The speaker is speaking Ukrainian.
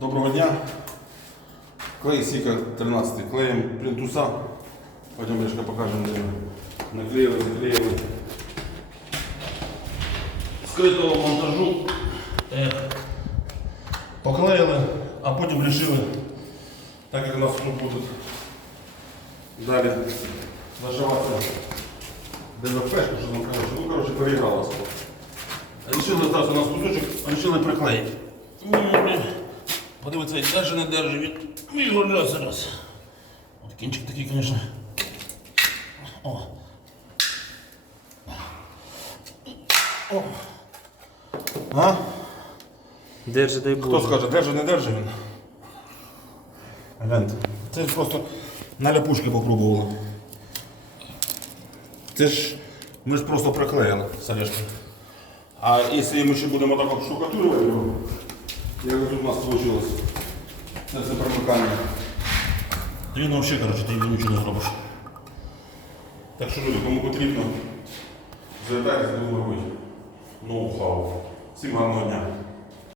Доброго дня. Клей Сіка 13 клеєм плінтуса. Потім Мишка покажемо, де наклеїли, заклеїли. Скритого монтажу поклеїли, а потім вирішили, так як у нас тут будуть далі наживатися ДВПшка, що там коротше, ну коротше переігралося. Рішили стався у нас кусочок, рішили приклеїти. М, Подивіться, навіть не держить він його зараз. От кінчик такий, звісно. О. О. А? Держи, дай Хто скаже, держи, не держи він? Гляньте. Це ж просто на ляпушки попробували. Це ж ми ж просто приклеїли Олежкою. А якщо ми ще будемо так обшукатурювати його, як тут у нас вийшло, це все примикання, то він взагалі, коротше, ти нічого не зробиш. Так що люди, кому потрібно, звертайтеся, будемо робити. Ноу-хау. Всім гарного дня.